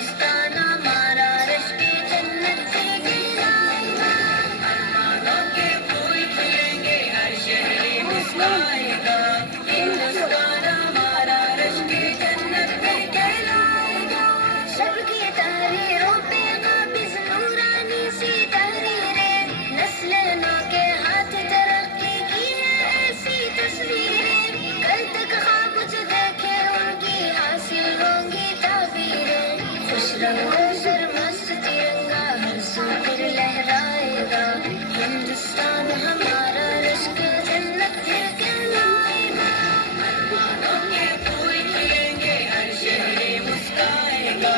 हिंदुस्तान हमारा रश्क जन्नत कहलाएगा। अरमानों के फूल खिलेंगे, हर शहरी मुस्कुराएगा। हिंदुस्तान हमारा रश्क जन्नत कहलाएगा। सबकी तहरीरों पे काबिज नूरानी सी तहरीरें, नस्ल नौ के हाथ तरक्की की है ऐसी तस्वीरें। कल तक ख्वाब जो देखे उनकी हासिल होंगी ताबीरें। खुश रंगों सरमस्त तिरंगा हर सू फिर लहराएगा। हिंदुस्तान हमारा रश्क जन्नत कहलाएगा। अरमानों के फूल खिलेंगे, हर शहरी मुस्कुराएगा।